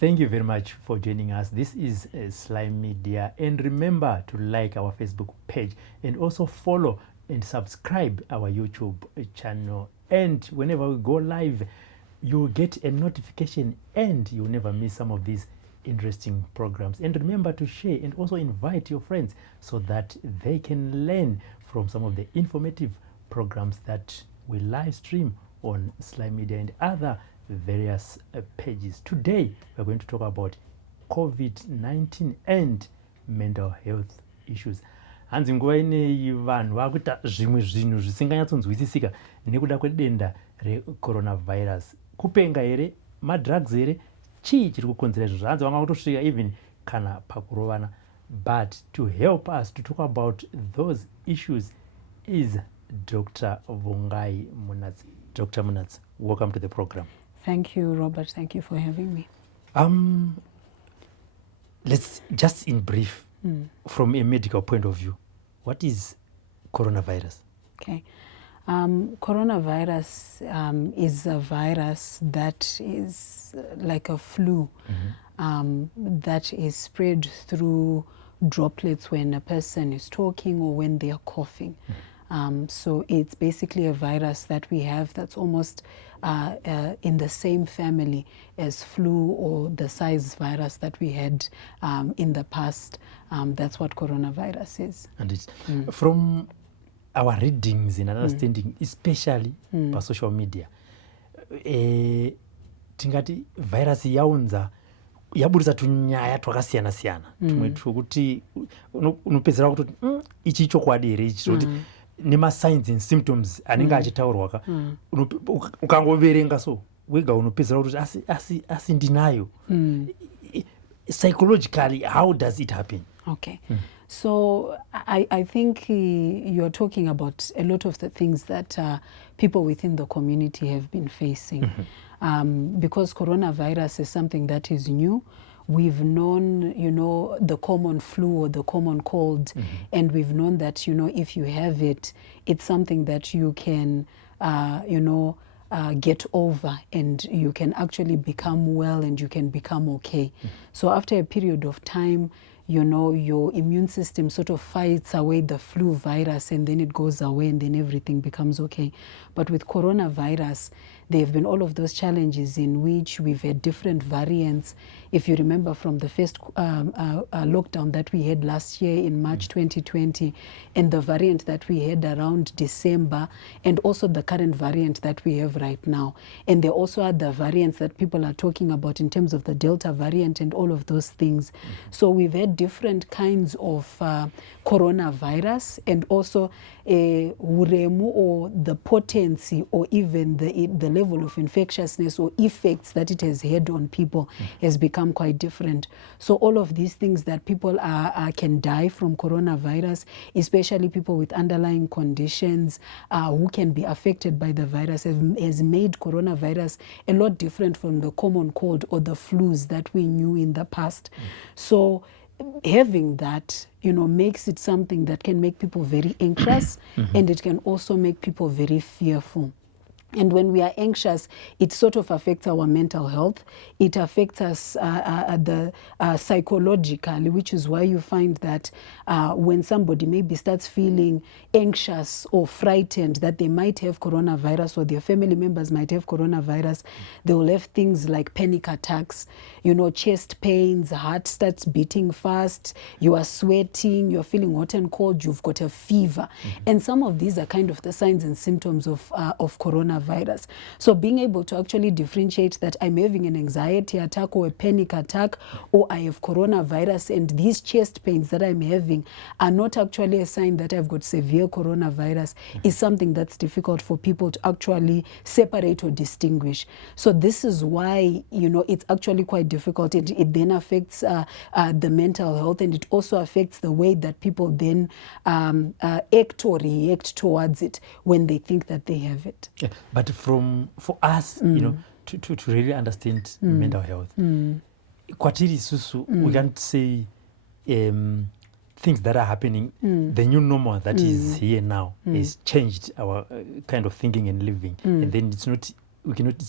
Thank you very much for joining us. This is SlyMedia, and remember to like our Facebook page and also follow and subscribe our YouTube channel. And whenever we go live, you'll get a notification and you'll never miss some of these interesting programs. And remember to share and also invite your friends so that they can learn from some of the informative programs that we live stream on SlyMedia and other various pages. Today we're going to talk about COVID-19 and mental health issues. Hanzi nguva ineyi vanhu vakuita zvimwe zvinhu zvisinganyatsonzwisisika nekuda kwedenda recoronavirus. Kupenga here, madrugs here, chii chiri kukonzera izvozvo. Hanzi vanga kutosvika even kana pakurovana. But to help us to talk about those issues is Dr. Vongai Munatsi. Dr. Munatsi, welcome to the program. Thank you, Robert. Thank you for having me. Let's just in brief, from a medical point of view, what is coronavirus? Okay. Coronavirus is a virus that is like a flu that is spread through droplets when a person is talking or when they are coughing. So it's basically a virus that we have that's almost in the same family as flu or the SARS virus that we had in the past. That's what coronavirus is. And it's from our readings and understanding, especially by social media, tingati virus yaunza yaburisa tunyaya twakasiyana siyana tumwe tukuti unopedzera kuti ichi chokwadi here ichi kuti nema signs and symptoms anenge achitaurwa ukangoverenga so wega unopedzera kuti asi ndinayo. Psychologically, how does it happen? Okay. So I think you're talking about a lot of the things that people within the community have been facing. Because coronavirus is something that is new. We've known, the common flu or the common cold, and we've known that, if you have it, it's something that you can, get over, and you can actually become well and you can become okay. So after a period of time, your immune system sort of fights away the flu virus, and then it goes away, and then everything becomes okay. But with coronavirus, there have been all of those challenges in which we've had different variants. If you remember from the first lockdown that we had last year in March 2020, and the variant that we had around December, and also the current variant that we have right now. And there also are the variants that people are talking about in terms of the Delta variant and all of those things. So we've had different kinds of coronavirus, and also uremu, or the potency, or even the level of infectiousness or effects that it has had on people has become quite different. So all of these things that people can die from coronavirus, especially people with underlying conditions who can be affected by the virus, has made coronavirus a lot different from the common cold or the flus that we knew in the past. So having that, makes it something that can make people very anxious, and it can also make people very fearful. And when we are anxious, it sort of affects our mental health. It affects us psychologically, which is why you find that when somebody maybe starts feeling anxious or frightened that they might have coronavirus, or their family members might have coronavirus, they will have things like panic attacks, chest pains, heart starts beating fast, you are sweating, you're feeling hot and cold, you've got a fever. And some of these are kind of the signs and symptoms of coronavirus. So being able to actually differentiate that I'm having an anxiety attack or a panic attack, or I have coronavirus, and these chest pains that I'm having are not actually a sign that I've got severe coronavirus, is something that's difficult for people to actually separate or distinguish. So this is why, it's actually quite difficult. It then affects the mental health, and it also affects the way that people then act or react towards it when they think that they have it. Yeah. But for us, to really understand mental health, kwatiri susu, we can't say things that are happening. The new normal that is here now has changed our kind of thinking and living, and then it's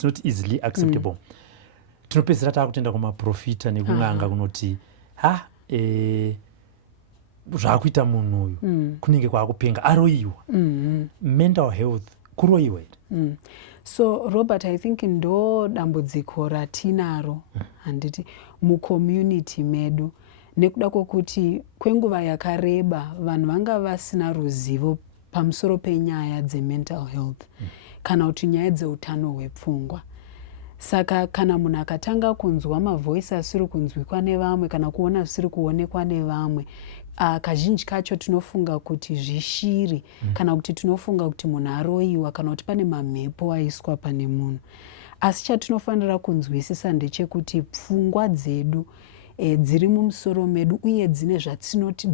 not easily acceptable. tinopedzera taakutenda kumaprofita nekung'anga kunoti zvaakuita munhu uyu kunenge kwaakupenga aroyiwa. Mental health kuroyiwa here. So Robert, I think ndo dambudziko ratinaro handiti mucommunity medu, nekuda kwokuti kwenguva yakareba vanhu vanga vasina ruzivo pamusoro penyaya dzemental health kana kuti nyaya dzeutano hwepfungwa. Saka kana munhu akatanga kunzwa mavhoisi asiri kunzwikwa nevamwe kana kuona zvisiri kuonekwa nevamwe, kazhinji kacho tinofunga kuti zvishiri kana kuti tinofunga kuti munhu aroyiwa kana kuti pane mamhepo aiswa pane munhu. Asi chatinofanira kunzwisisa ndechekuti pfungwa dzedu dziri mumusoro medu uye dzine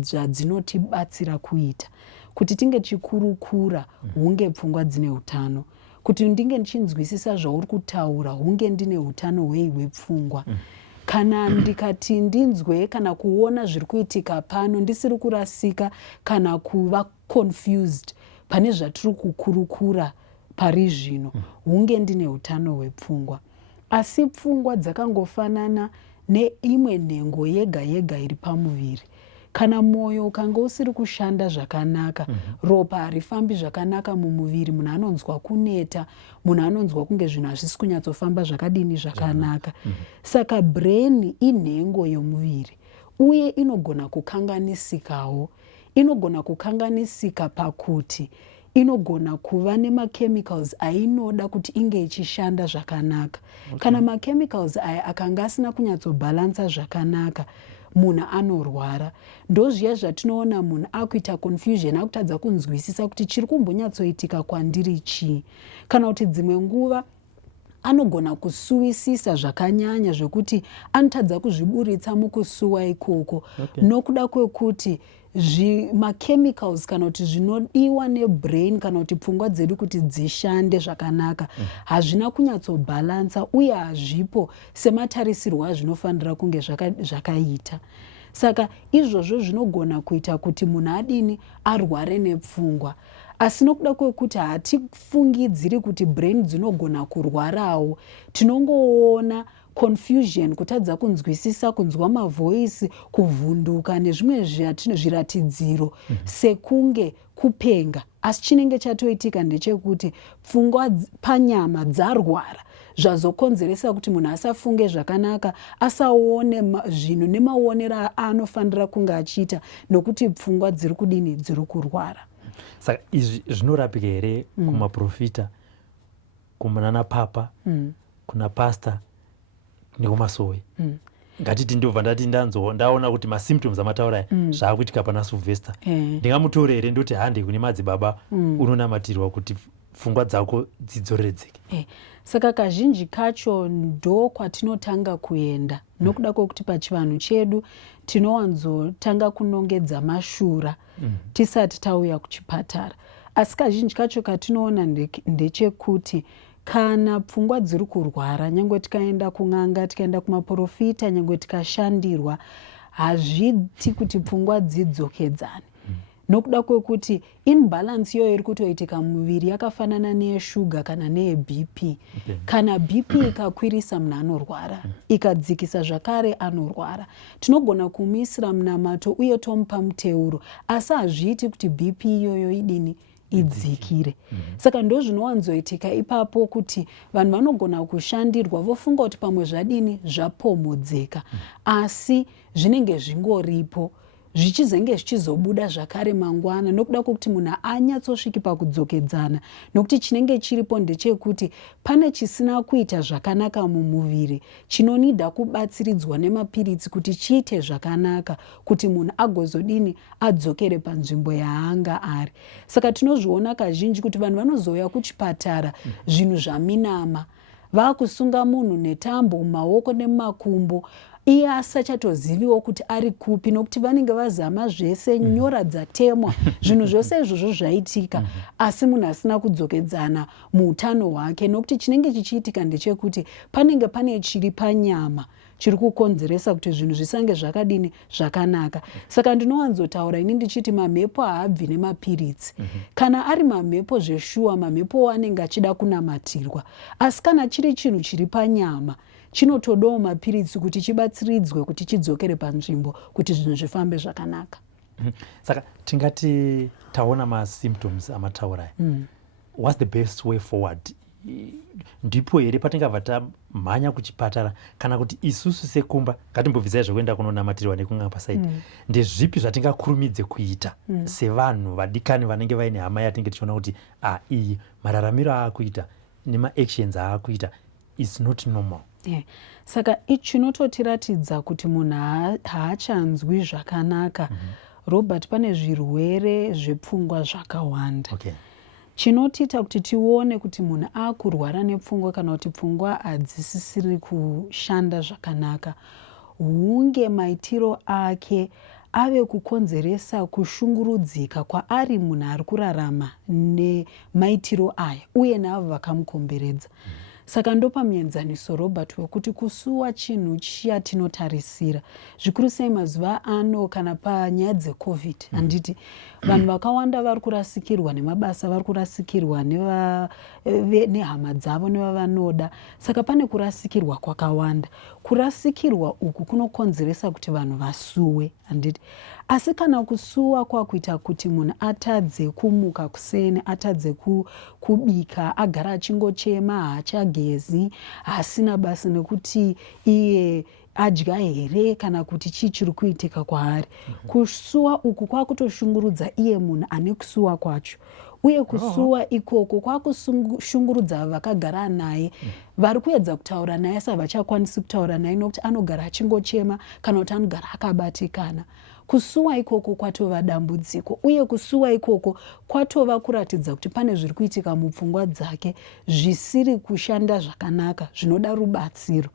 zvadzinotibatsira kuita kuti tinge tichikurukura hunge pfungwa dzine utano, kuti ndinge ndichinzwisisa zvauri kutaura hunge ndine utano hwepfungwa. Kana ndikati ndinzwe kana kuona zviri kuitika pano ndisiri kurasika kana kuva confused pane zvatiri kukurukura pari zvino, hunge ndine utano hwepfungwa. Asi pfungwa dzakangofanana neimwe nhengo yega yega iri pamuviri. Kana mwoyo ukanga usiri kushanda zvakanaka, ropa harifambi zvakanaka mumuviri, munhu anonzwa kuneta, munhu anonzwa kunge zvinhu hazvisi kunyatsofamba zvakadini zvakanaka. Saka brain inhengo yomuviri uye inogona kukanganisikawo. Inogona kukanganisika pakuti inogona kuva nemachemicals ainoda kuti inge ichishanda zvakanaka. Kana machemicals aya akanga asina kunyatsobhalansa zvakanaka, munhu anorwara. Ndozviya zvatinoona munhu akuita confusion, akutadza kunzwisisa kuti chiri kumbonyatsoitika kwandiri chii. Kana kuti dzimwe nguva anogona kusuwisisa zvakanyanya zvokuti anotadza kuzviburitsa mukusuwa ikoko. Nokuda kwekuti machemicals kana kuti zvinodiwa nebrain kana kuti pfungwa dzedu kuti dzishande zvakanaka hazvina kunyatsobhalansa uye hazvipo sematarisirwo azvinofanira kunge zvakaita. Saka izvozvo zvinogona kuita kuti munhu adini arware nepfungwa. Asi nokuda kwekuti hatifungidziri kuti brain dzinogona kurwarawo, tinongoona confusion, kutadza kunzwisisa, kunzwa mavhoisi, kuvhunduka nezvimwe zviratidziro sekunge kupenga. Asi chinenge chatoitika ndechekuti pfungwa panyama dzarwara, zvazokonzeresa kuti munhu asafunge zvakanaka, asaone zvinhu nemaonero anofanira kunge achiita, nokuti pfungwa dziri kudini, dziri kurwara. Saka izvi zvinorapika here kumaprofita, kumunana papa, kuna pasta nekumasowe? Ngatiti ndobva ndati ndaona kuti masymptoms amataura zvaakuitika pana Silvester, ndingamutaura here ndoti hande kune madzibaba unonamatirwa kuti pfungwa dzako dzidzoreredzeke? Saka kazhinji kacho ndo kwatinotanga kuenda, nokuda kwokuti pachivanhu chedu tinowanzotanga kunongedza mashura tisati tauya kuchipatara. Asi kazhinji kacho katinoona ndechekuti kana pfungwa dziri kurwara, nyangwe tikaenda kun'anga, tikaenda kumaprofita, nyangwe tikashandirwa, hazviti kuti pfungwa dzidzokedzane. Nokuda kwekuti imbalance iyoyo iri kutoitika muviri yakafanana neyeshuga kana neyeBP. Kana BP ikakwirisa munhu anorwara, ikadzikisa zvakare anorwara. Tinogona kumuisira munamato uye tomupa muteuro, asi hazviiti kuti BP iyoyo idini, idzikire. Saka ndo zvinowanzoitika ipapo kuti vanhu vanogona kushandirwa vofunga kuti pamwe zvadini, zvapomodzeka, asi zvinenge zvingoripo, zvichizenge zvichizobuda zvakare mangwana, nokuda kwokuti munhu anyatsosviki pakudzokedzana. Nokuti chinenge chiripo ndechekuti pane chisina kuita zvakanaka mumuviri, chinonida kubatsiridzwa nemapiritsi kuti chiite zvakanaka, kuti munhu agozodini, adzokere panzvimbo yaanga ari. Saka tinozviona kazhinji kuti vanhu vanozouya kuchipatara zvinhu zvaminama, vakusunga munhu netambo mumaoko nemumakumbo, iye asachatoziviwo kuti ari kupi, nokuti vanenge vazama zvese, nyora dzatemwa, zvinhu zvose izvozvo zvaitika, asi munhu asina kudzokedzana muutano hwake. Nokuti chinenge chichiitika ndechekuti panenge pane chiri panyama chiri kukonzeresa kuti zvinhu zvisange zvakadini, zvakanaka. Saka ndinowanzotaura ini ndichiti mamhepo haabvi nemapiritsi. Kana ari mamhepo zveshuwa, mamhepo anenge achida kunamatirwa. Asi kana chiri chinhu chiri panyama, chinotodawo mapiritsi kuti chibatsiridzwe kuti chidzokere panzvimbo kuti zvinhu zvifambe zvakanaka. Saka tingati taona masymptoms amataurai. What's the best way forward? Ndipo here patingabva tamhanya kuchipatara kana kuti isusu sekumba ngatimbobvisai zvekuenda kunonamatirwa nekunga pasaidi. Ndezvipi zvatingakurumidze kuita sevanhu vadikani vanenge vaine hama yatinge tichiona kuti iyi mararamiro aakuita nemaactions aakuita is not normal. Saka chinototiratidza kuti munhu haachanzwi zvakanaka. Robert, pane zvirwere zvepfungwa zvakawanda. Chinotiita kuti tione kuti munhu akurwara nepfungwa kana kuti pfungwa hadzisisiri kushanda zvakanaka, hunge maitiro ake ave kukonzeresa kushungurudzika kwaari munhu ari kurarama nemaitiro aya uye neavo vakamukomberedza. Saka ndopamuenzaniso Robert wekuti kusuwa chinhu chatinotarisira. Zvikuru sei mazuva ano kana panyaya dzeCovid, handiti vanhu vakawanda vari kurasikirwa nemabasa, vari kurasikirwa nehama dzavo nevavanoda. Saka pane kurasikirwa kwakawanda. Kurasikirwa uku kunokonzeresa kuti vanhu vasuwe, handiti. Asi kana kusuwa kwakuita kuti munhu atadze kumuka kuseni, atadze kubika, agara achingochema, haachagezi, haasina basa nekuti iye adya here kana kuti chii chiri kuitika kwaari. Kusuwa uku kwakutoshungurudza iye munhu ane kusuwa kwacho. Uye kusuwa ikoko kwakushungurudza vakagara naye, vari kuedza kutaura naye asi havachakwanisi kutaura naye nokuti anogara achingochema kana kuti anogara akabatikana. Kusuwa ikoko kwatova dambudziko, uye kusuwa ikoko kwatova kuratidza kuti pane zviri kuitika mupfungwa dzake zvisiri kushanda zvakanaka, zvinoda rubatsiro.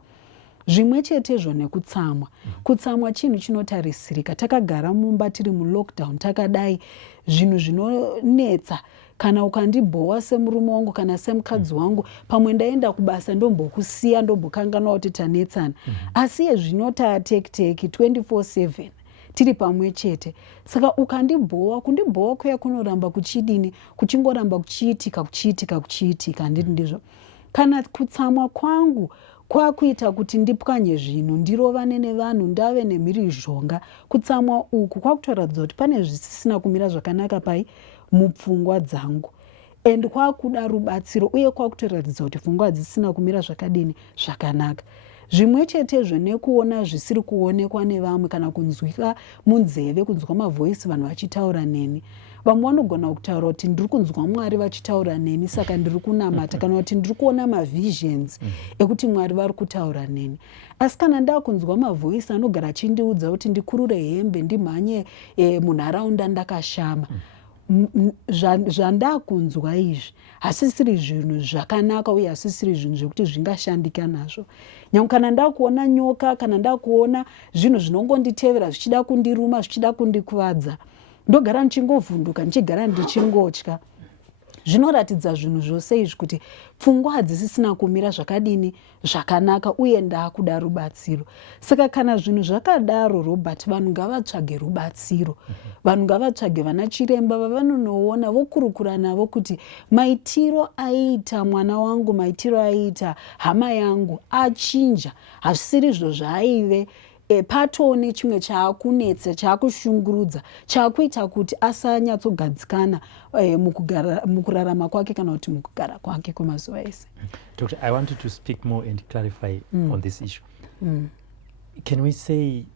Zvimwe chetezvo nekutsamwa. Kutsamwa chinhu chinotarisirika. Takagara mumba tiri mulockdown takadai, zvinhu zvinonetsa. Kana ukandibhowa semurume wangu kana semukadzi wangu, pamwe ndaenda kubasa ndombokusiya, ndombokanganwa kuti tanetsana. Asi yezvinota teki 24/7 tiri pamwe chete. Saka ukandibhowa, kundibhowa kuya kunoramba kuchidini, kuchingoramba kuchiitika, handiti ndizvo. Kana kutsamwa kwangu kwakuita kuti ndipwanye zvinhu, ndirovane nevanhu, ndave nemhirizhonga, kutsamwa uku kwakutoratidza kuti pane zvisisina kumira zvakanaka mupfungwa dzangu. And kwakuda rubatsiro, uye kwakutoratidza kuti pfungwa hadzisina kumira zvakanaka. Zvimwe chetezvo nekuona zvisiri kuonekwa nevamwe kana kunzwika munzeve, kunzwa mavhoisi vanhu vachitaura neni. Vamwe vanogona kutaura kuti ndiri kunzwa Mwari vachitaura neni saka ndiri kunamata, kana kuti ndiri kuona mavisions ekuti Mwari vari kutaura neni. Asi kana ndakunzwa mavhoisi anogara achindiudza kuti ndikurure hembe ndimhanye munharaunda ndakashama, zvandakunzwa izvi hasisiri zvinhu zvakanaka uye hasisiri zvinhu zvekuti zvingashandika nazvo. Nyangwe kana ndakuona nyoka, kana ndakuona zvinhu zvinongonditevera zvichida kundiruma, zvichida kundikuvadza, ndogara ndichingovhunduka, ndichigara ndichingotya. Zvinoratidza zvinhu zvose izvi kuti pfungwa hadzisisina kumira zvakanaka uye ndakuda rubatsiro. Saka kana zvinhu zvakadaro Robert, vanhu ngavatsvage rubatsiro. Vanhu ngavatsvage vana chiremba vavanonoona, vokurukura navo kuti maitiro aiita mwana wangu, maitiro aiita hama yangu achinja, hazvisiri izvo zvaaive. Patone chimwe chaakunetsa, chaakushungurudza, chaakuita kuti asanyatsogadzikana mukurarama kwake kana kuti mukugara kwake kwemazuva ese. Doctor, I wanted to speak more and clarify on this issue. Can we say,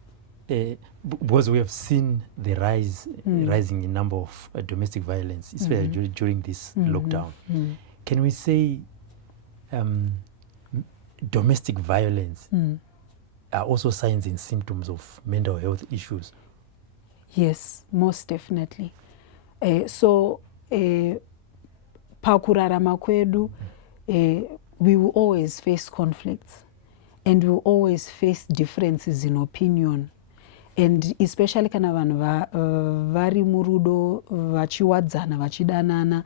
because we have seen the rising in number of domestic violence, especially during this lockdown, can we say domestic violence are also signs and symptoms of mental health issues? Yes, most definitely. Pakurarama kwedu, we will always face conflicts and we will always face differences in opinion. And especially kana vanhu vari murudo, vachiwadzana, vachidanana,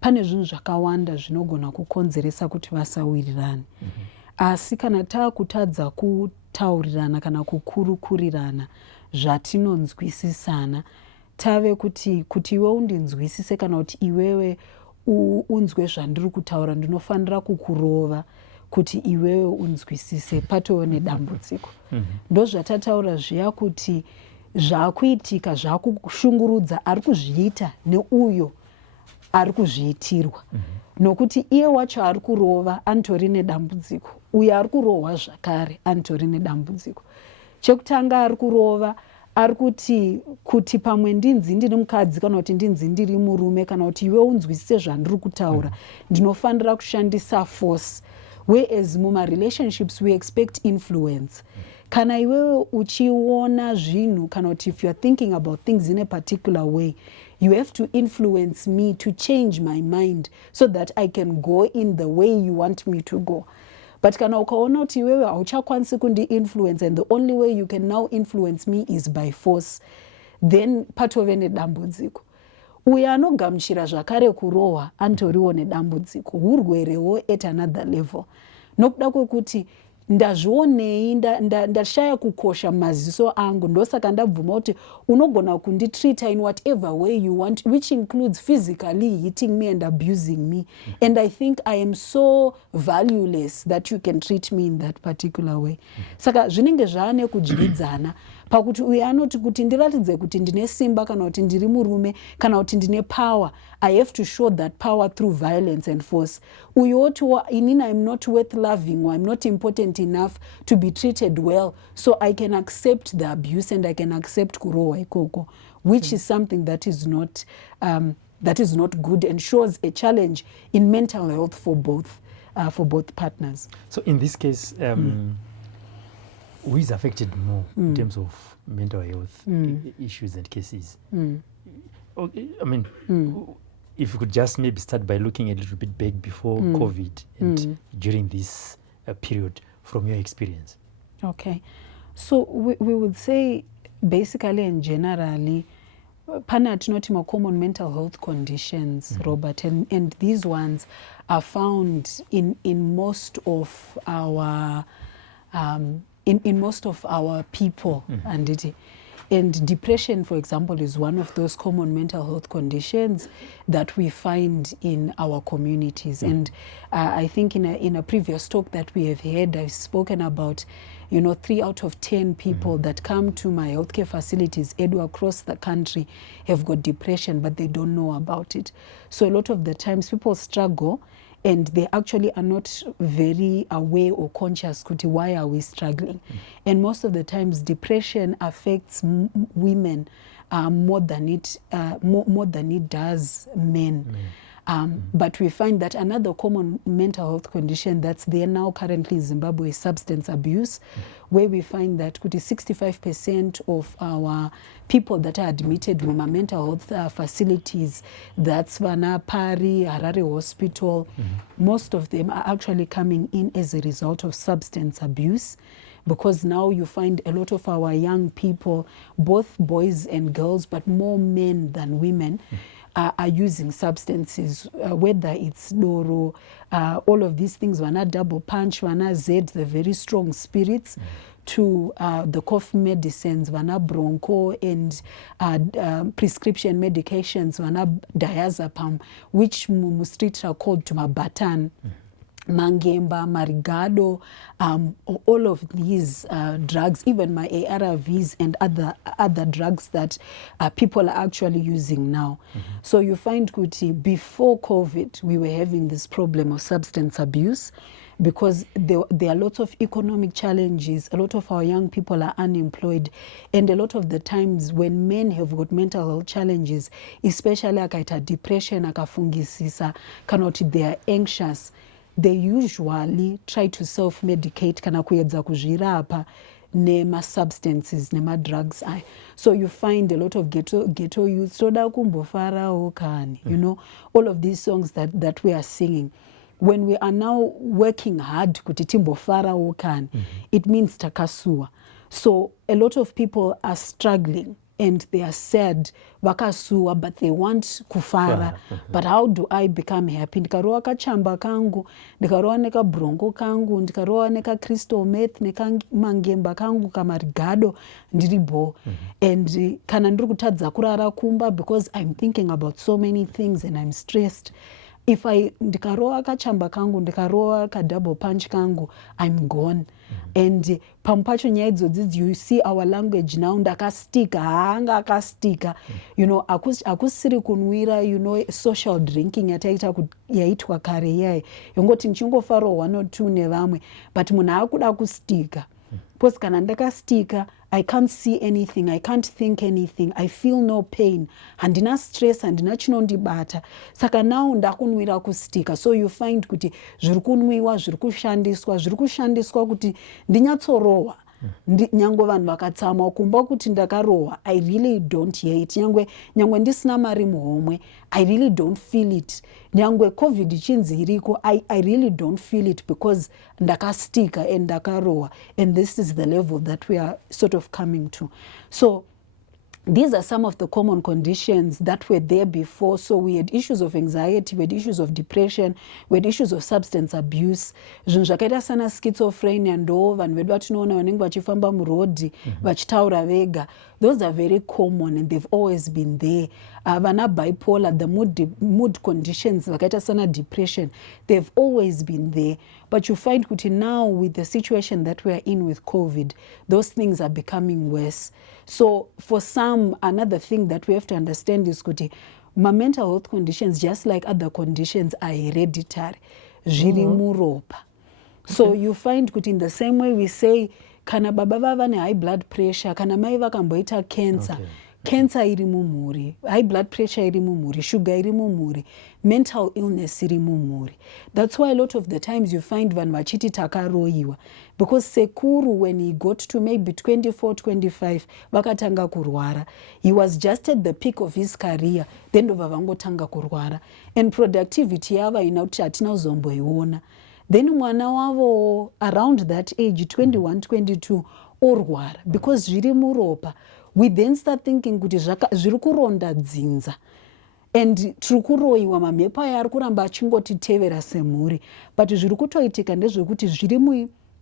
pane zvinhu zvakawanda zvinogona kukonzeresa kuti vasawirirane. Asi kana taakutadza kutaurirana kana kukurukurirana zvatinonzwisisana, tave kuti iwe undinzwisise kana kuti iwewe unzwe zvandiri kutaura, ndinofanira kukurova kuti iwewe unzwisise patove nedambudziko. Ndozvatataura zviya kuti zvakuitika zvakushungurudza ari kuzviita neuyo ari kuzviitirwa. Nokuti iye wacho ari kurova anitori nedambudziko, uyo ari kurohwa zvakare anitori nedambudziko. Chekutanga ari kurova ari kuti pamwe ndinzi ndiri mukadzi kana kuti ndinzi ndiri murume kana kuti iwe unzwisise zvandiri kutaura ndinofanira kushandisa force, whereas mumarelationships we expect influence. Kana iwewe uchiona zvinhu kana kuti if you are thinking about things in a particular way, you have to influence me to change my mind so that I can go in the way you want me to go. But kana ukaona kuti iwewe hauchakwanisi kundi-influence and the only way you can now influence me is by force, then patove nedambudziko. Uyo anogamuchira zvakare kurohwa anitoriwo nedambudziko, urwerewo at another level. Nokuda kwekuti ndazvionei ndashaya kukosha maziso angu, ndosaka ndabvuma kuti unogona kunditreata in whatever way you want, which includes physically hitting me and abusing me. And I think I am so valueless that you can treat me in that particular way. Saka zvinenge zvaane kudyidzana pakuti uyo anoti kuti ndiratidze kuti ndine simba kana kuti ndiri murume kana kuti ndine power, I have to show that power through violence and force. Uyo oti inini I'm not worth loving or I'm not important enough to be treated well, so I can accept the abuse and I can accept kurohwa ikoko, which is something that is not good and shows a challenge in mental health for both partners. So in this case, who is affected more in terms of mental health issues and cases? Okay, I mean, if you could just maybe start by looking a little bit back before COVID and during this period from your experience. Okay, so we would say basically and generally, pane atinoti common mental health conditions, Robert, and these ones are found in most of our in most of our people. And depression, for example, is one of those common mental health conditions that we find in our communities. And I think in a previous talk that we have had, I've spoken about 3 out of 10 people that come to my healthcare facilities across the country have got depression, but they don't know about it. So a lot of the times people struggle and they actually are not very aware or conscious kuti why are we struggling. And most of the times depression affects women more than it does men. But we find that another common mental health condition that's there now currently in Zimbabwe is substance abuse, where we find that 65% of our people that are admitted in our mental health facilities, that's Vana, Pari, Harare Hospital, most of them are actually coming in as a result of substance abuse. Because now you find a lot of our young people, both boys and girls, but more men than women, are using substances, whether it's Doro, all of these things, Vana double punch, Vana Z, the very strong spirits, to the cough medicines, Vana Bronco, and prescription medications, Vana diazepam, which streets are called to Mabatan. Mangemba, Marigado, all of these drugs, even my ARVs and other drugs that people are actually using now. So you find, Kuti, before COVID, we were having this problem of substance abuse because there are lots of economic challenges. A lot of our young people are unemployed. And a lot of the times when men have got mental health challenges, especially akaita depression, akafungisisa, kanoti they are anxious, they usually try to self-medicate kana kuedza kuzvirapa nema substances, nema drugs. So you find a lot of ghetto youth, soda kumbofara okani, all of these songs that we are singing. When we are now working hard kuti timbofara okani, it means takasua. So a lot of people are struggling and they are sad, vakasua, but they want kufara. But how do I become happy? Ndikarowa kachamba kangu, ndikarowa neka bronco kangu, ndikarowa neka crystal meth, neka mangemba kangu kamarigado, ndiribo. And kana ndiri kutadza kurara kumba because I'm thinking about so many things and I'm stressed. if ndikarova kachamba kangu, ndikarova kadouble punch kangu, I'm gone. And pampacho nyaya idzodzi, you see our language now, ndakastika, haanga akastika. You know, akusiri kunwira, you know, social drinking yaitwa kare yai. Yongoti nchingofarwa 1 or 2 nevamwe, but munhu akuda kustika. Because kana ndakastika, I can't see anything, I can't think anything, I feel no pain, handina stress, handina chinondibata. Saka now ndakunwira kustika. So you find kuti zviri kunwiwa, zviri kushandiswa kuti ndinyatsorowa. Nyango vanhu vakatsama kumba kuti ndakarowa, I really don't hear it. Nyangwe ndisina mari muhomwe, I really don't feel it. Nyangwe COVID chinzi iriko, I really don't feel it because ndakastika and ndakarowa. And this is the level that we are sort of coming to. So these are some of the common conditions that were there before. So we had issues of anxiety, we had issues of depression, we had issues of substance abuse. Zvinhu zvakaita sana schizophrenia ndo vanhu vedu vatinoona vanenge vachifamba murodhi vachitaura vega. Those are very common and they've always been there. Vana bipolar, the mood conditions vakaita sana depression, they've always been there. But you find kuti now with the situation that we are in with COVID, those things are becoming worse. So for some, another thing that we have to understand is kuti my mental health conditions, just like other conditions, are hereditary. Zviri muropa. So you find kuti in the same way we say, kana baba vava ne high blood pressure, kana mai vakamboita cancer, cancer iri mumhuri, high blood pressure iri mumhuri, sugar iri mumhuri, mental illness iri mumhuri. That's why a lot of the times you find vanhu vachiti takaroyiwa. Because sekuru, when he got to maybe 24, 25, vakatanga kurwara. He was just at the peak of his career, then ndobva vangotanga kurwara. And productivity yava ina kuti hatina kuzomboiona. Then mwana wavo around that age, 21, 22, orwara. Because zviri muropa. We then start thinking kuti zviri kuronda dzinza. And tiri kuroyiwa mamhepo aya ari kuramba achingotitevera semhuri. But zviri kutoitika ndezvekuti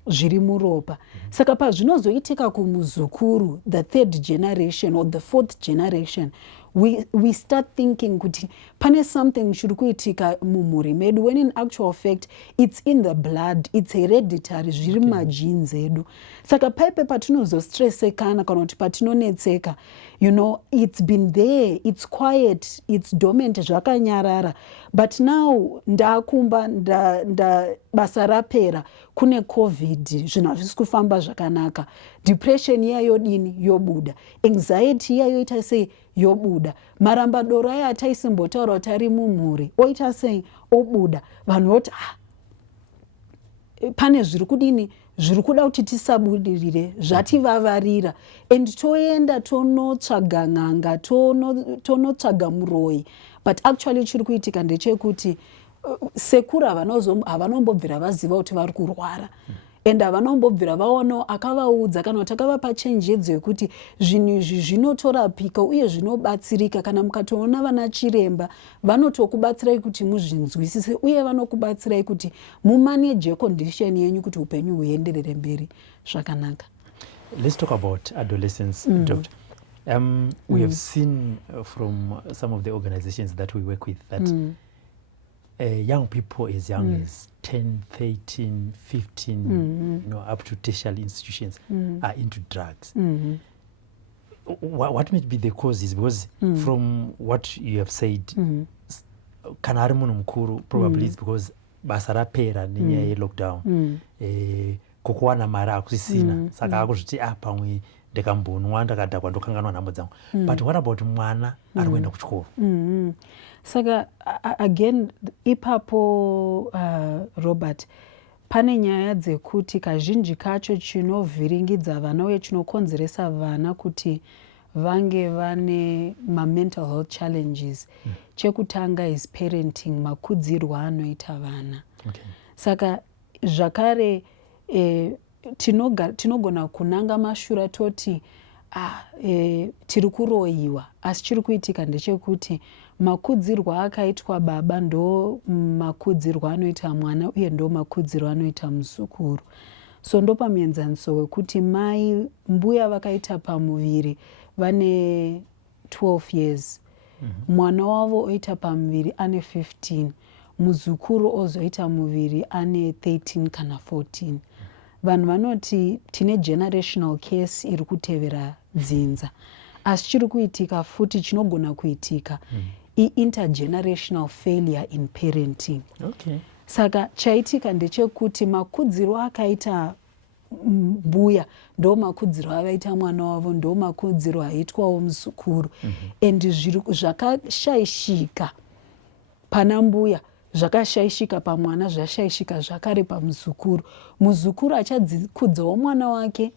zviri muropa. Saka pazvinozoitika kumuzukuru, the 3rd generation or the 4th generation, we start thinking kuti pane something shiri kuitika mumhuri medu, when in actual fact it's in the blood, it's hereditary, zviri mumagenes edu. Saka paipe patinozostressekana kana kuti patinonetseka, you know, it's been there, it's quiet, it's dormant, zvakanyarara. But now ndakumba basa rapera, kune COVID, zvinhu hazvisi kufamba zvakanaka. Depression iya yodini yobuda, anxiety iya yoita sei yobuda, marambadoro aya ataisimbotaura kuti ari mumhuri oita sei obuda. Vanhu voti pane zviri kudini, zviri kuda kuti tisabudirire, zvativavarira, and toenda tonotsvaga n'anga, tonotsvaga muroyi. But actually chiri kuitika ndechekuti sekuru havanombobvira vaziva kuti vari kurwara. And havanombobvira vaono akavaudza kana kuti akavapa chenjedzo yekuti zvinhu izvi zvinotorapika uye zvinobatsirika. Kana mukatoona vana chiremba vanotokubatsirai kuti muzvinzwisise uye vanokubatsirai kuti mumanage condition yenyu kuti upenyu huenderere mberi zvakanaka. Let's talk about adolescence, Doctor. We have seen from some of the organizations that we work with that young people as young as 10, 13, 15, you know, up to tertiary institutions are into drugs. What may be the causes? Because from what you have said, kana ari munhu mukuru probably it's because basa rapera nenyaya yelockdown, kukuwana mari akusisina, saka akuzviti pamwe ndikambonwa ndakadhakwa ndokanganwa nhamo dzangu. But what about mwana ari kuenda kuchikoro? Saka again ipapo Robert, pane nyaya dzekuti kazhinji kacho chinovhiringidza vana uye chinokonzeresa vana kuti vange vane mental health challenges, chekutanga is parenting, makudzirwo anoita vana. Saka zvakare tinogona kunanga mashure toti tiri kuroyiwa, asi chiri kuitika ndechekuti makudzirwo akaitwa baba ndo makudzirwo anoita mwana uye ndo makudzirwo anoita muzukuru. So ndo pamuenzaniso wekuti mai mbuya vakaita pamuviri vane 12 years, mwana wavo oita pamuviri ane 15, muzukuru ozoita muviri ane 13 kana 14. Vanhu vanoti tine generational case iri kutevera dzinza. Asi chiri kuitika futi chinogona kuitika intergenerational failure in parenting. Okay. Saka chaitika ndechekuti makudziro akaita mbuya ndo makudziro avaita mwana wavo, ndo makudziro aitwawo muzukuru. And zvakashaishika pana mbuya, zvakashaishika pamwana, zvashaishika zvakare pamuzukuru. Muzukuru achadzikudzawo mwana wake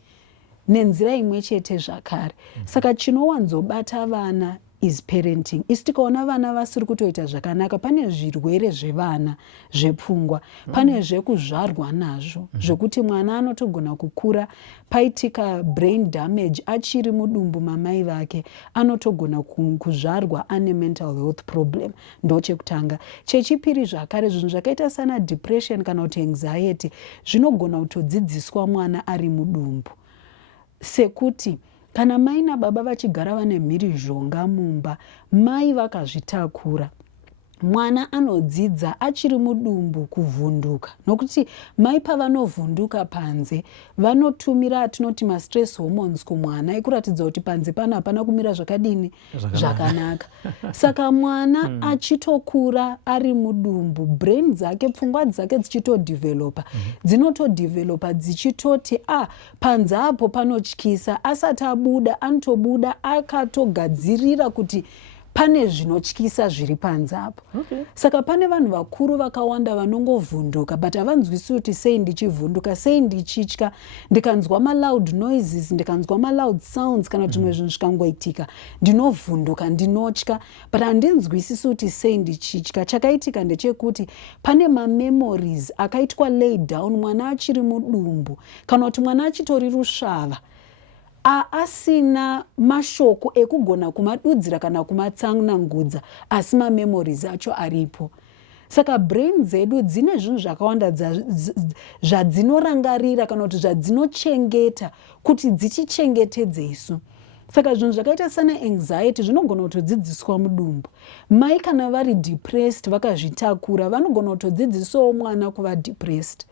nenzira imwe chete zvakare. Saka chinowanzobata vana is parenting. Isi tikaona vana vasiri kutoita zvakanaka, pane zvirwere zvevana zvepfungwa, pane zvekuzvarwa nazvo, zvekuti mwana anotogona kukura paitika brain damage achiri mudumbu mamai vake, anotogona kuzvarwa ane mental health problem. Ndo chekutanga. Chechipiri zvakare, zvinhu zvakaita sana depression kana kuti anxiety zvinogona kutodzidziswa mwana ari mudumbu. Sekuti kana mai nababa vachigara vane mhirizhonga mumba, mai vakazvitakura, mwana anodzidza achiri mudumbu kuvhunduka. Nokuti mai pavanovhunduka panze vanotumira atinoti ma-stress hormones kumwana ekuratidza kuti panze pano hapana kumira zvakadini zvakanaka. Saka mwana achitokura ari mudumbu, brain dzake, pfungwa dzake dzichitodevelopa, dzinotodhevelopa dzichitoti panze apo panotyisa. Asati abuda anotobuda akatogadzirira kuti pane zvinotyisa zviri panze apo. Saka pane vanhu vakuru vakawanda vanongovhunduka but havanzwisi kuti sei ndichivhunduka, sei ndichitya, ndikanzwa ma-loud noises, ndikanzwa ma-loud sounds kana zvimwe zvinhu zvikangoitika ndinovhunduka, ndinotya, but handinzwisisi kuti sei ndichitya. Chakaitika ndechekuti pane ma-memories akaitwa lay down mwana achiri mudumbu, kana kuti mwana achitori rusvava, asina mashoko ekugona kumadudzira kana kumatsanangudza, asi ma-memories acho aripo. Saka brain dzedu dzine zvinhu zvakawanda zvadzinorangarira kana kuti zvadzinochengeta kuti dzichichengetedze isu. Saka zvinhu zvakaita sana anxiety zvinogona kutodzidziswa mudumbu. Mai kana vari depressed vakazvitakura vanogona kutodzidzisawo mwana kuva depressed.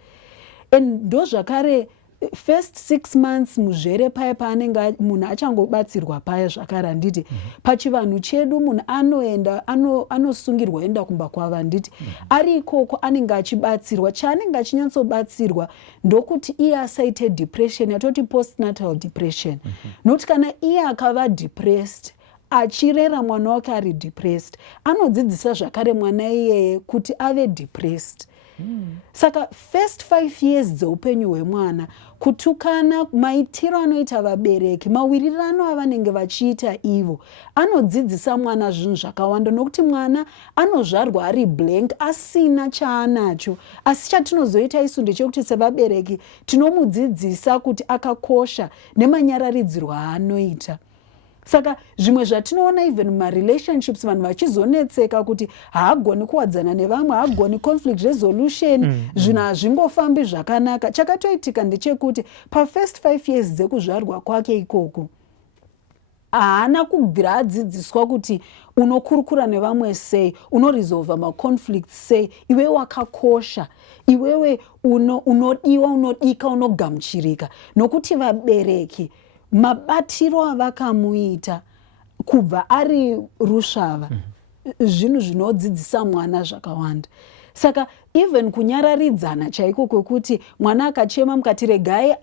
And ndo zvakare first 6 months muzvere paya paanenge munhu achangobatsirwa paya zvakare, handiti pachivanhu chedu munhu anoenda anosungirwa enda kumba kwava, handiti ari ikoko anenge achibatsirwa. Chaanenge achinyatsobatsirwa ndokuti iye asaite depression, yatoti postnatal depression. Nokuti kana iye akava depressed achirera mwana wake ari depressed, anodzidzisa zvakare mwana iyeye kuti ave depressed. Saka first 5 years dzeupenyu hwemwana, kutukana, maitiro anoita vabereki, mawirirano avanenge vachiita ivo, anodzidzisa mwana zvinhu zvakawanda. Nokuti mwana anozvarwa ari blank, asina chaanacho. Asi chatinozoita isu ndechekuti sevabereki tinomudzidzisa kuti akakosha nemanyararidzirwo aanoita. Saka zvimwe zvatinoona even muma-relationships vanhu vachizonetseka kuti haagoni kuwadzana nevamwe, haagoni conflict resolution, zvinhu hazvingofambi zvakanaka. Chakatoitika ndechekuti pa-first 5 years dzekuzvarwa kwake ikoko, haana kubvira adzidziswa kuti unokurukura nevamwe sei, unoresolva ma-conflicts sei, iwewe wakakosha, iwewe unodiwa, unodika, unogamuchirika. Nokuti vabereki mabatiro avakamuita kubva ari rusvava zvinhu zvinodzidzisa mwana zvakawanda. Saka even kunyararidzana chaiko kwekuti mwana akachema mukati regai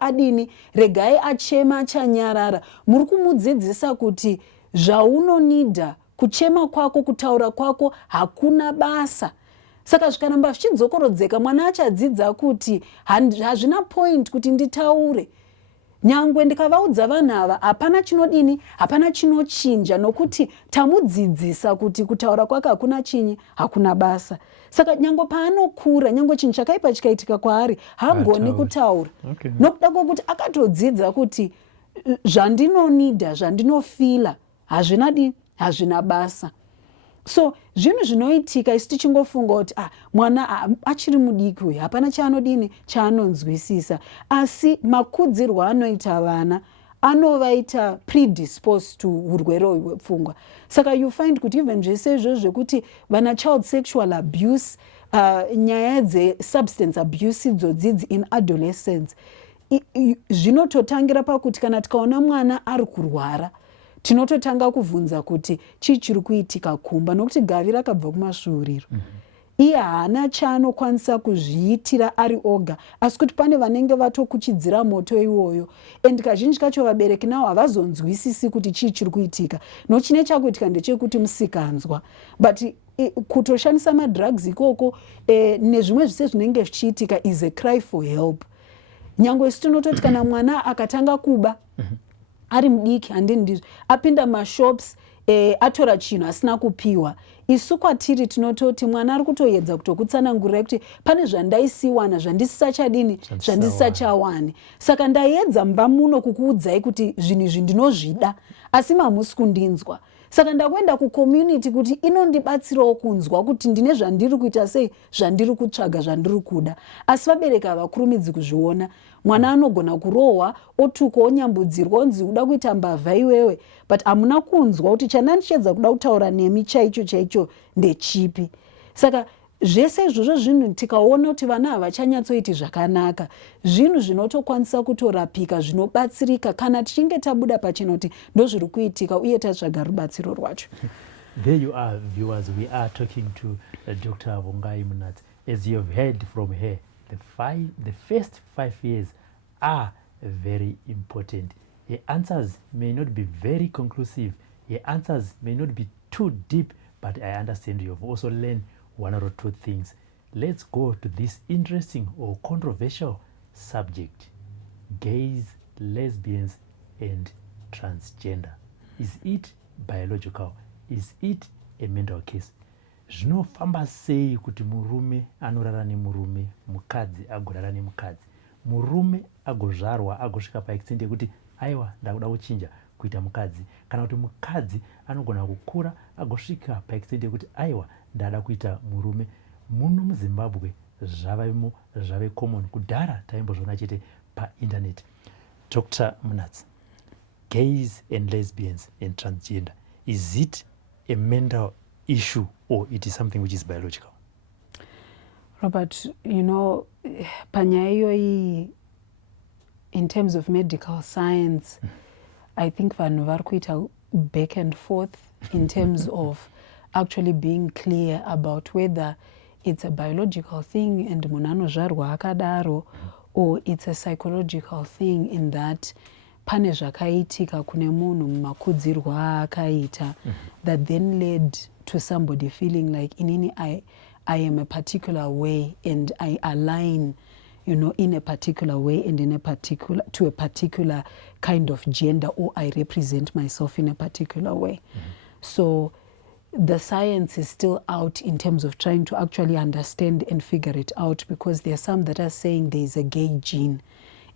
adini, regai achema achanyarara, muri kumudzidzisa kuti zvaunonidha, kuchema kwako, kutaura kwako hakuna basa. Saka zvikaramba zvichidzokorodzeka mwana achadzidza kuti hazvina point kuti nditaure. Nyangwe ndikavaudza vanhu ava hapana chinodini, hapana chinochinja, nokuti tamudzidzisa kuti kutaura kwake hakuna chinyi, hakuna basa. Saka nyangwe paanokura, nyangwe chinhu chakaipa chikaitika kwaari, haagoni kutaura. Nokuda kwokuti akatodzidza kuti zvandinonidha, zvandinofila hazvina basa. So zvinhu zvinoitika isi tichingofunga kuti mwana achiri mudiki uyu, hapana chaanodini, chaanonzwisisa. Asi makudzirwo anoita vana anovaita predisposed to urwere hwepfungwa. Saka you find kuti even zvese izvozvo zvekuti vana child sexual abuse, nyaya dze-substance abuse idzodzidzi in adolescence, zvinototangira pakuti kana tikaona mwana ari kurwara tinototanga kuvhunza kuti chii chiri kuitika kumba, nokuti gavi rakabva kumasvuuriro. Iye haana chaanokwanisa kuzviitira ari oga, asi kuti pane vanenge vatokuchidzira moto iwoyo, and kazhinji kacho vabereki navo havazonzwisisi kuti chii chiri kuitika. Nochine chakuitika ndechekuti musikanzwa, but kutoshandisa madrugs ikoko nezvimwe zvise zvinenge zvichiitika is a cry for help. Nyangwe sitinototi kana mwana akatanga kuba ari mudiki, handini ndizvo, apinda mashops, atora chinhu asina kupiwa, isu kwatiri tinototi mwana ari kutoedza kutokutsanangurira kuti pane zvandaisiwana zvandisisachadini, zvandisisachawani. Saka ndaedza mba muno kukuudzai kuti zvinhu izvi ndinozvida, asi mamusi kundinzwa. Saka ndakuenda kucommunity kuti inondibatsirawo kunzwa kuti ndine zvandiri kuita sei, zvandiri kutsvaga, zvandiri kuda. Asi vabereki havakurumidzi kuzviona. Mwana anogona kurohwa, otuka, onyambudzirwa, onzi uda kuita mbavha iwewe, but hamuna kunzwa kuti chandandichedza kuda kutaura nemi chaicho ndechipi. Saka zvese izvozvo zvinhu tikaona kuti vana havachanyatsoiti zvakanaka, zvinhu zvinotokwanisa kutorapika, zvinobatsirika kana tichinge tabuda pachena kuti ndozviri kuitika uye tatsvaga rubatsiro rwacho. There you are, viewers. We are talking to Dr. Vongai Munatsi. As you have heard from her, the first 5 years are very important. Her answers may not be very conclusive. Her answers may not be too deep, but I understand you have also learned one or two things. Let's go to this interesting or controversial subject: gays, lesbians, and transgender. Is it biological? Is it a mental case? Zvinofamba sei kuti murume anorara nemurume, mukadzi agorara nemukadzi, murume agozvarwa agosvika paextent yekuti aiwa ndakuda kuchinja kuita mukadzi, kana kuti mukadzi anogona kukura agosvika paextent yekuti aiwa ndada kuita murume. Muno muZimbabwe zvavemo, zvave common. Kudhara taimbozviona chete painternet. Dr. Munatsi, gays and lesbians and transgender, is it a mental issue or it is something which is biological? Robert, you know, panyaya iyoyi, in terms of medical science, I think vanhu vari kuita back and forth in terms of actually being clear about whether it's a biological thing and munhu anozvarwa akadaro, or it's a psychological thing in that pane zvakaitika kune munhu mumakudzirwo aakaita that then led to somebody feeling like inini I am a particular way and I align, you know, in a particular way and in a particular, to a particular kind of gender, or I represent myself in a particular way. So the science is still out in terms of trying to actually understand and figure it out, because there are some that are saying there is a gay gene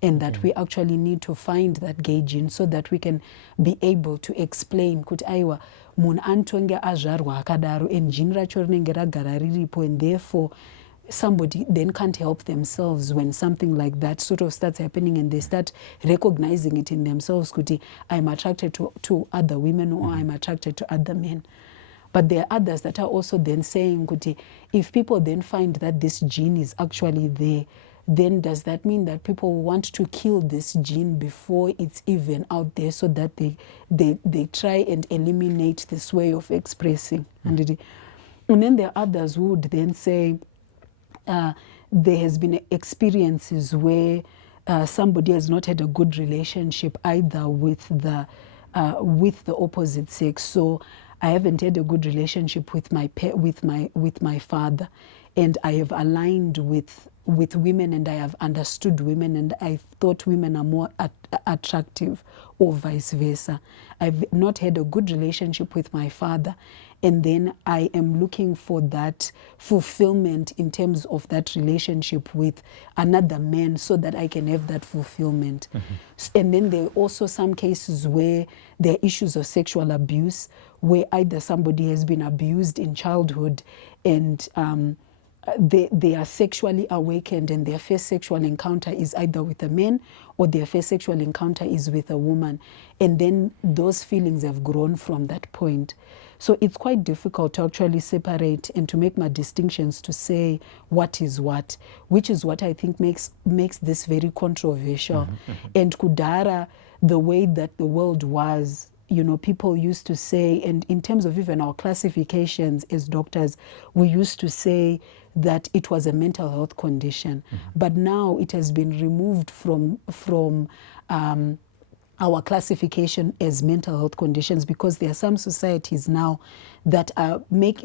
and that we actually need to find that gay gene so that we can be able to explain kuti aiwa munhu anotonge azvarwa akadaro and gene racho rinenge ragara riripo, and therefore somebody then can't help themselves when something like that sort of starts happening and they start recognizing it in themselves kuti I'm attracted to other women or I'm attracted to other men. But there are others that are also then saying kuti if people then find that this gene is actually there, then does that mean that people want to kill this gene before it's even out there so that they try and eliminate this way of expressing? And then there are others who would then say there has been experiences where somebody has not had a good relationship either with the opposite sex. So I haven't had a good relationship with my father, and I have aligned with women and I have understood women and I thought women are more attractive, or vice versa. I've not had a good relationship with my father, and then I am looking for that fulfillment in terms of that relationship with another man so that I can have that fulfillment. And then there are also some cases where there are issues of sexual abuse, where either somebody has been abused in childhood and they are sexually awakened and their first sexual encounter is either with a man or their first sexual encounter is with a woman. And then those feelings have grown from that point. So it's quite difficult to actually separate and to make my distinctions to say what is what, which is what I think makes this very controversial. And kudara, the way that the world was, you know, people used to say, and in terms of even our classifications as doctors, we used to say that it was a mental health condition. But now it has been removed from our classification as mental health conditions, because there are some societies now that are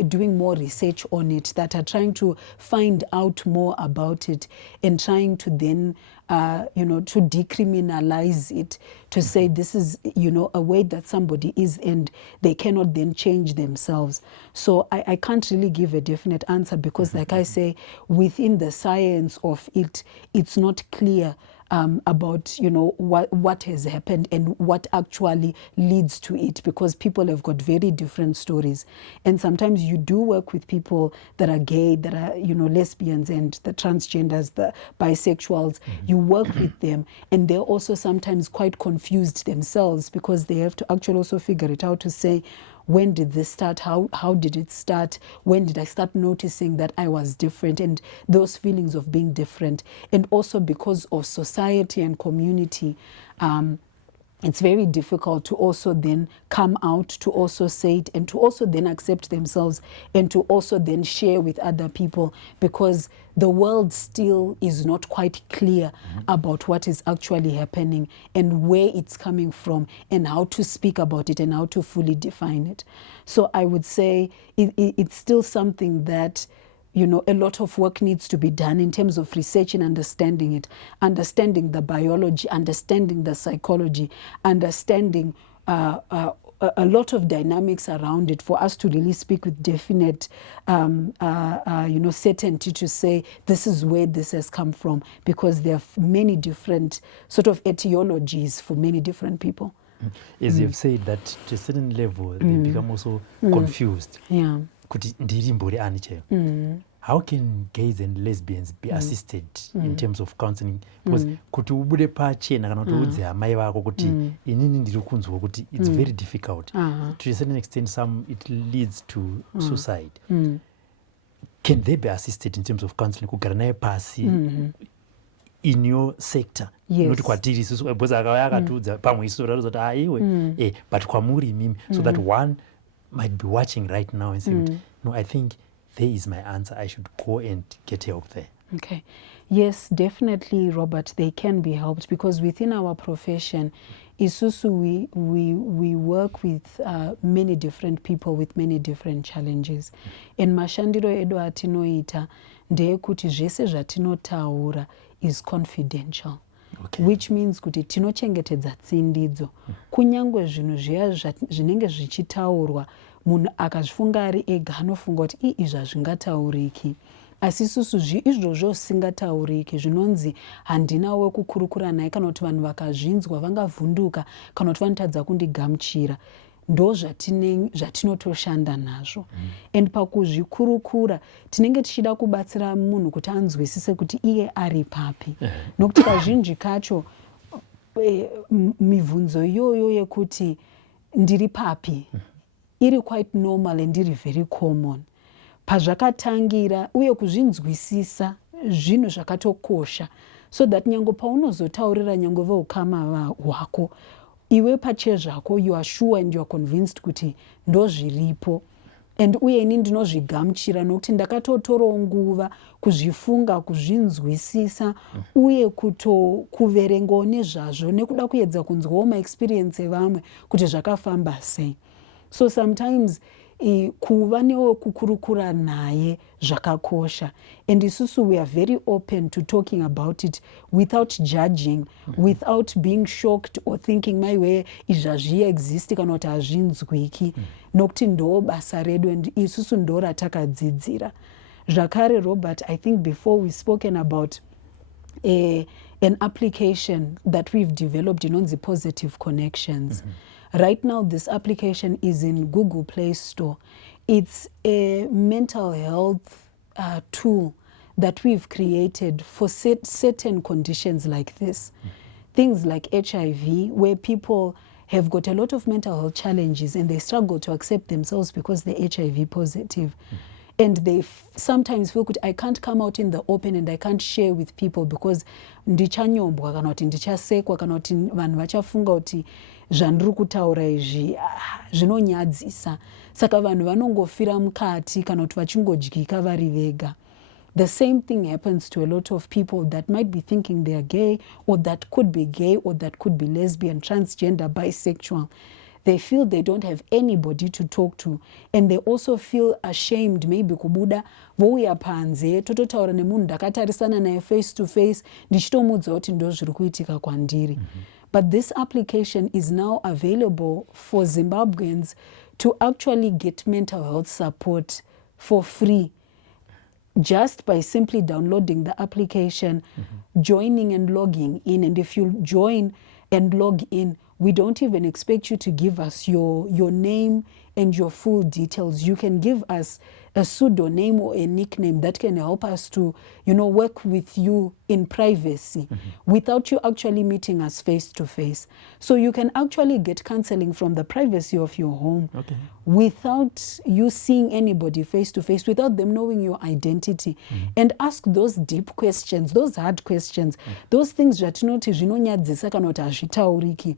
doing more research on it, that are trying to find out more about it and trying to then, to decriminalize it, to say this is, a way that somebody is and they cannot then change themselves. So I can't really give a definite answer because, like I say, within the science of it, it's not clear about what has happened and what actually leads to it, because people have got very different stories. And sometimes you do work with people that are gay, that are lesbians and the transgenders, the bisexuals. You work with them and they're also sometimes quite confused themselves, because they have to actually also figure it out to say, when did this start? How did it start? When did I start noticing that I was different, and those feelings of being different? And also because of society and community, it's very difficult to also then come out, to also say it, and to also then accept themselves, and to also then share with other people, because the world still is not quite clear about what is actually happening and where it's coming from and how to speak about it and how to fully define it. So I would say it's still something that a lot of work needs to be done in terms of research and understanding it, understanding the biology, understanding the psychology, understanding a lot of dynamics around it for us to really speak with definite, certainty to say this is where this has come from, because there are many different sort of etiologies for many different people. As you've said, that to a certain level, they become also confused. Yeah. How can gays and lesbians be assisted in terms of counseling? Because kuti ubude pachena kana kuti udze amai vako kuti inini ndiri kunzwa kuti it's very difficult. To a certain extent, it leads to suicide. Can they be assisted in terms of counseling? Kugara naye pasi in your sector. Yes. Not kwatiri isusu because akatudza pamwe isusu ratozoti aiwe but kwamuri mimi, so that one might be watching right now and say, no, I think there is my answer. I should go and get help there. Okay. Yes, definitely, Robert, they can be helped, because within our profession, Isusu, we work with many different people with many different challenges. And mashandiro edu atinoita ndeyekuti zvese zvatinotaura is confidential. Okay. Which means kuti tinochengetedza tsindidzo. Kunyangwe zvinhu zviya zvinenge zvichitaurwa, munhu akazvifunga ari ega anofunga kuti izvi hazvingatauriki. Asi isusu izvozvo zvisingatauriki zvinonzi handina wekukurukura naye, kana kuti vanhu vakazvinzwa vangavhunduka, kana kuti vanotadza kundigamuchira. Ndo zvatinotoshanda nazvo. And pakuzvikurukura tinenge tichida kubatsira munhu kuti anzwisise kuti iye ari papi. Nokuti kazhinji kacho mibvunzo iyoyo yekuti ndiri papi iri quite normal and iri very common. Pazvakatangira uye kuzvinzwisisa zvinhu zvakatokosha, so that nyango paunozotaurira nyango veukama hwako, iwe pachezvako you are sure and you are convinced kuti ndo zviripo. And uye ini ndinozvigamuchira nokuti ndakatotorawo nguva kuzvifunga, kuzvinzwisisa, uye kuverengawo nezvazvo nekuda kuedza kunzwawo maexperience evamwe kuti zvakafamba sei. So sometimes kuva newokukurukura naye zvakakosha. And isusu we are very open to talking about it without judging, without being shocked or thinking my way izvi hazviexist kana kuti hazvinzwiki, nokuti ndo basa redu and isusu ndo ratakadzidzira. Zvakare, Robert, I think before we spoken about an application that we've developed inonzi Positive Connections. Right now, this application is in Google Play Store. It's a mental health tool that we've created for certain conditions like this. Things like HIV, where people have got a lot of mental health challenges and they struggle to accept themselves because they're HIV positive. And they sometimes feel that I can't come out in the open and I can't share with people because ndichanyombwa kana kuti ndichasekwa kana kuti vanhu vachafunga kuti zvandiri kutaura izvi zvinonyadzisa. Saka vanhu vanongofira mukati kana kuti vachingodyika vari vega. The same thing happens to a lot of people that might be thinking they are gay, or that could be gay, or that could be lesbian, transgender, bisexual. They feel they don't have anybody to talk to, and they also feel ashamed. Maybe kubuda vouya panze tototaura nemunhu ndakatarisana naye face to face ndichitomudza kuti ndo zviri kuitika kwandiri. But this application is now available for Zimbabweans to actually get mental health support for free, just by simply downloading the application, joining and logging in. And if you join and log in, we don't even expect you to give us your name and your full details. You can give us a pseudonym or a nickname that can help us to, work with you in privacy without you actually meeting us face to face. So you can actually get counseling from the privacy of your home without you seeing anybody face to face, without them knowing your identity, and ask those deep questions, those hard questions, those things that zvinonyadzisa kana kuti hazvitauriki,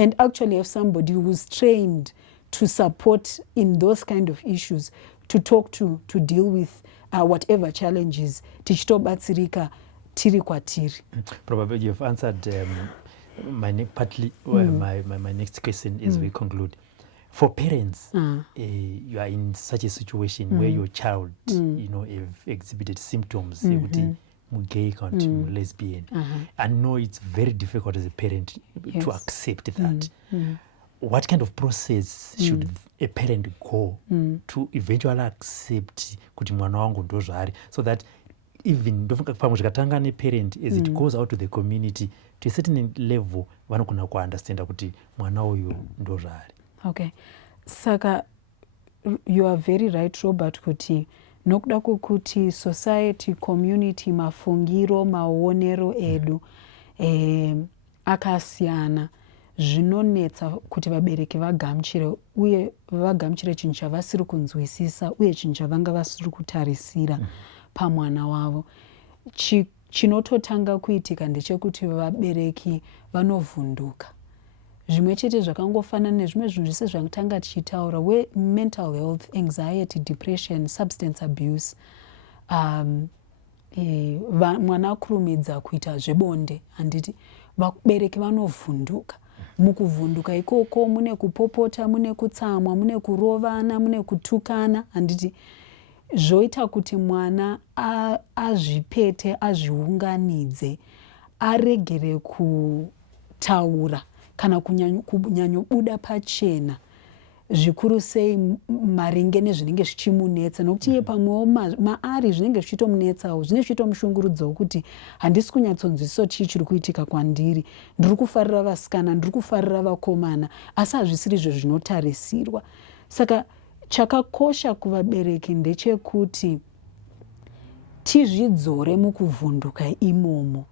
and actually have somebody who's trained to support in those kind of issues, to talk to deal with whatever challenges tichitobatsirika tiri kwatiri. Probably you've answered partly my next question as we conclude. For parents, you are in such a situation where your child, have exhibited symptoms, gay or lesbian. I know it's very difficult as a parent to accept that. What kind of process should a parent go to eventually accept kuti mwana wangu ndo zvari, so that even pamwe zvikatanga neparent as it goes out to the community to a certain level vanogona kuunderstanda kuti mwana uyu ndo zvari? Okay, saka you are very right, Robert, kuti nokuda kwokuti society, community, mafungiro, maonero edu akasiyana, zvinonetsa kuti vabereki vagamuchire, uye vagamuchire chinhu chavasiri kunzwisisa uye chinhu chavanga vasiri kutarisira pamwana wavo. Chinototanga kuitika ndechekuti vabereki vanovhunduka. Zvimwe chete zvakangofanana nezvimwe zvinhu zvese zvakatanga tichitaura, where mental health, anxiety, depression, substance abuse, mwana akurumidza kuita zvebonde, handiti vabereki vanovhunduka. Mukuvhunduka ikoko mune kupopota, mune kutsamwa, mune kurovana, mune kutukana, handiti zvoita kuti mwana azvipete, azviunganidze, aregere kutaura kana kunyanyobuda pachena, zvikuru sei maringe nezvinenge zvichimunetsa, nokuti iye pamwewo maari zvinenge zvichitomunetsawo, zvinenge zvichitomushungurudzawo kuti handisi kunyatsonzwisisa chii chiri kuitika kwandiri, ndiri kufarira vasikana, ndiri kufarira vakomana, asi hazvisiri izvo zvinotarisirwa. Saka chakakosha kuvabereki ndechekuti tizvidzore mukuvhunduka imomo,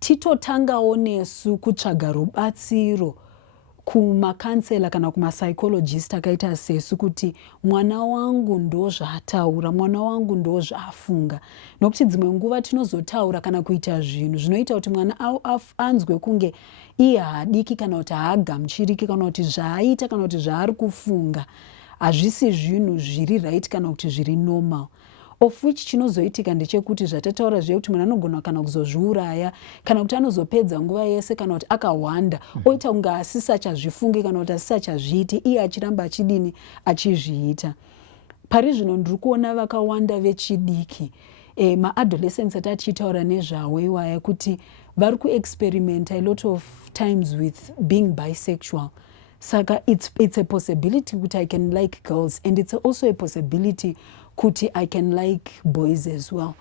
titotangawo nesu kutsvaga rubatsiro kumakansela kana kumapsychologist akaita sesu, kuti mwana wangu ndo zvaataura, mwana wangu ndo zvaafunga. Nokuti dzimwe nguva tinozotaura kana kuita zvinhu zvinoita kuti mwana anzwe kunge iye haadiki kana kuti haagamuchiriki kana kuti zvaaita kana kuti zvaari kufunga hazvisi zvinhu zviri right kana kuti zviri normal. Of which chinozoitika ndechekuti zvatataura zve kuti mwana anogona kana kuzozviuraya kana kuti anozopedza nguva yese kana kuti akahwanda oita kunge asisi achazvifungi kana kuti asisi achazviiti, iye achiramba achidini achizviita. Pari zvino ndiri kuona vakawanda vechidiki, maadolescents atachitaura nezvavo iwaya, kuti vari kuexperimenta a lot of times with being bisexual. Saka it's a possibility kuti I can like girls, and it's also a possibility kuti I can like boys as well.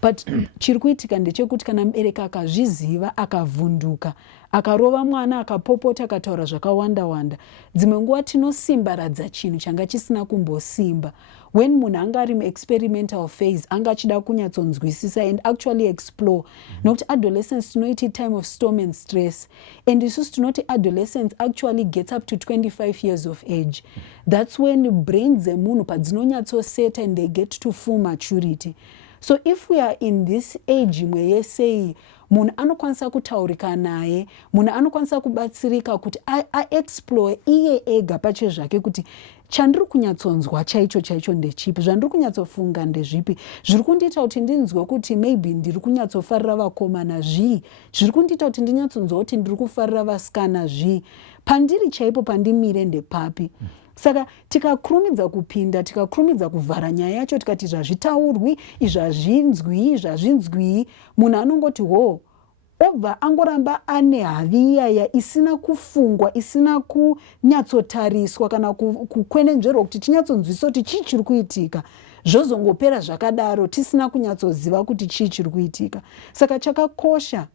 But chiri kuitika ndechekuti kana mubereki akazviziva, akavhunduka, akarova mwana, akapopota, akataura zvakawanda wanda, dzimwe nguva tinosimbaradza chinhu changa chisina kumbosimba, when munhu anga ari muexperimental phase anga achida kunyatsonzwisisa and actually explore. Nokuti adolescence tinoiti time of storm and stress, and isusu tinoti adolescence actually gets up to 25 years of age. That's when brains dzemunhu padzinonyatsoseta and they get to full maturity. So if we are in this age imwe yesei, munhu anokwanisa kutaurika naye, munhu anokwanisa kubatsirika kuti aexplore iye ega pachezvake kuti chandiri kunyatsonzwa chaicho ndechipi, zvandiri kunyatsofunga ndezvipi, zviri kundiita kuti ndinzwe kuti maybe ndiri kunyatsofarira vakomana zvii, zviri kundiita kuti ndinyatsonzwa kuti ndiri kufarira vasikana zvii, pandiri chaipo pandimire ndepapi. Saka tikakurumidza kupinda, tikakurumidza kuvhara nyaya yacho, tikati zvazvitaurwi, izvazvinzwi, munhu anongoti obva angoramba ane havi iyaya isina kufungwa, isina kunyatsotariswa kana kukwenenzverwa kuti tinyatsonzwisisa kuti chii chiri kuitika. Zvozongopera zvakadaro tisina kunyatsoziva kuti chii chiri kuitika. Saka chakakosha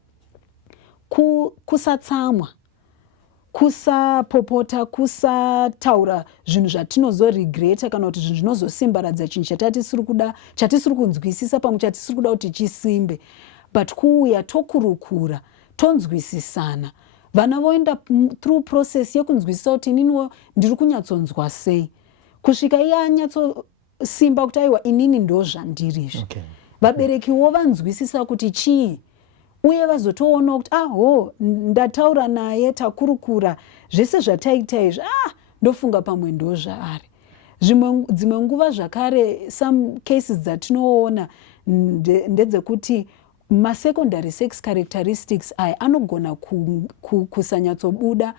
kusatsamwa, kusapopota, kusataura zvinhu zvatinozoregreta kana kuti zvinhu zvinozosimbaradza chinhu chatisiri kuda, chatisiri kunzwisisa, pamwe chatisiri kuda kuti chisimbe. But kuuya tokurukura, tonzwisisana. Vana voenda through process yekunzwisisa kuti ininiwo ndiri kunyatsonzwa sei. Kusvika iye anyatsosimba kuti aiwa inini ndo zvandirizvo. Vaberekiwo vanzwisisa kuti chii. Uye vazotoona kuti ndataura naye, takurukura, zvese zvataita izvi, ndofunga pamwe ndo zvaari. Dzimwe nguva zvakare, some cases dzatinoona ndedzekuti ma-secondary sex characteristics aya anogona kusanyatsobuda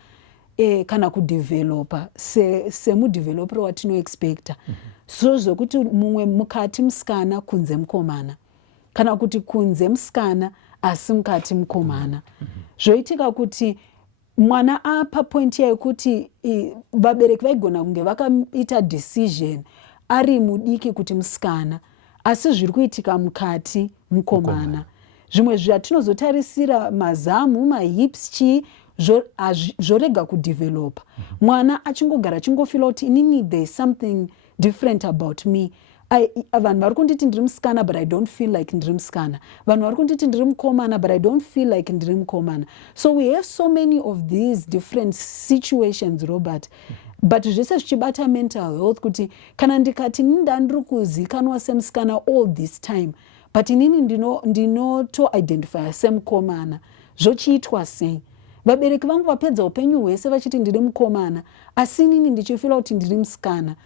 kana kudevelopa semudevelopero watinoexpecta. So zvokuti mumwe mukati musikana kunze mukomana, kana kuti kunze musikana asi mukati mukomana. Zvoitika kuti mwana apa point yekuti vabereki vaigona kunge vakaita decision ari mudiki kuti musikana, asi zviri kuitika mukati mukomana. Zvimwe zvatinozotarisira mazamu, mahips, chii zvorega kudevelopa. Mwana achingogara achingofila kuti inini there is something different about me. Vanhu vari kunditi ndiri musikana but I don't feel like ndiri musikana. Vanhu vari kunditi ndiri mukomana but I don't feel like ndiri mukomana. So we have so many of these different situations, Robert. But zvese zvichibata mental health kuti kana ndikati ndandiri kuzikanwa semusikana all this time, but inini ndinoto-identifya semukomana, zvochiitwa sei? Vabereki vangu vapedza upenyu hwese vachiti ndiri mukomana, asi inini ndichifila kuti ndiri musikana,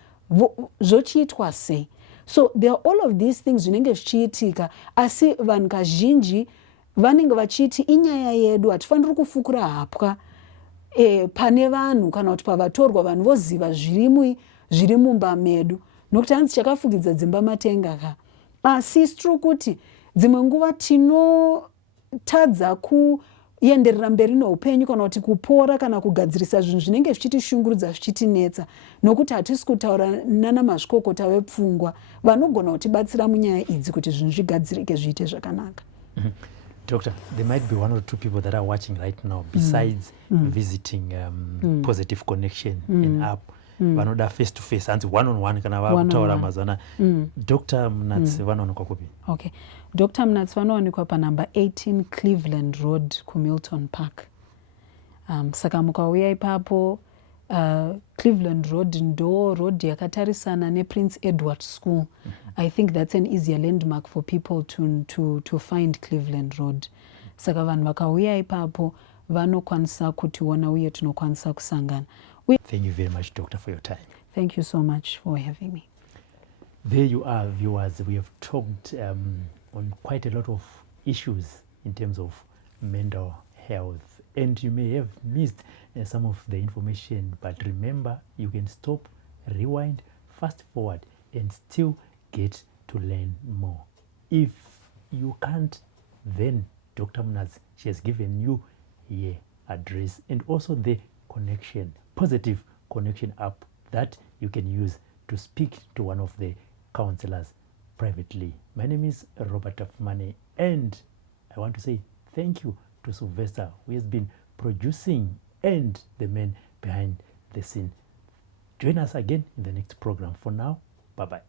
zvochiitwa sei? So there are all of these things zvinenge zvichiitika, asi vanhu kazhinji vanenge vachiti inyaya yedu, hatifaniri kufukura hapwa pane vanhu kana kuti pavatorwa vanhu voziva zviri mumba medu, nokuti hanzi chakafukidza dzimba matenga ka. Asi true kuti dzimwe nguva tinotadza kuenderera mberi noupenyu kana kuti kupora kana kugadzirisa zvinhu zvinenge zvichitishungurudza zvichitinetsa, nokuti hatisi kutaura nana mazvikokota vepfungwa vanogona kutibatsira munyaya idzi kuti zvinhu zvigadzirike zviite zvakanaka. Doctor, there might be one or two people that are watching right now besides visiting Positive Connection and app. Vanoda face to face, hanzi one on one kana vataura mazana. Dr. Munatsi vanowanikwa kupi? Okay. Dr. Munatsi vanowanikwa panumber 18 Cleveland Road kuMilton Park. Saka mukauya ipapo Cleveland Road ndo road yakatarisana nePrince Edward School. I think that's an easier landmark for people to find Cleveland Road. Saka vanhu vakauya ipapo vanokwanisa kutiona uye tinokwanisa kusangana. Thank you very much, Doctor, for your time. Thank you so much for having me. There you are, viewers. We have talked on quite a lot of issues in terms of mental health, and you may have missed some of the information, but remember, you can stop, rewind, fast forward, and still get to learn more. If you can't, then Dr. Munatsi, she has given you her address and also the connection, Positive Connection app that you can use to speak to one of the counselors privately. My name is Robert Afmane, and I want to say thank you to Silvester, who has been producing, and the man behind the scene. Join us again in the next program. For now, bye-bye.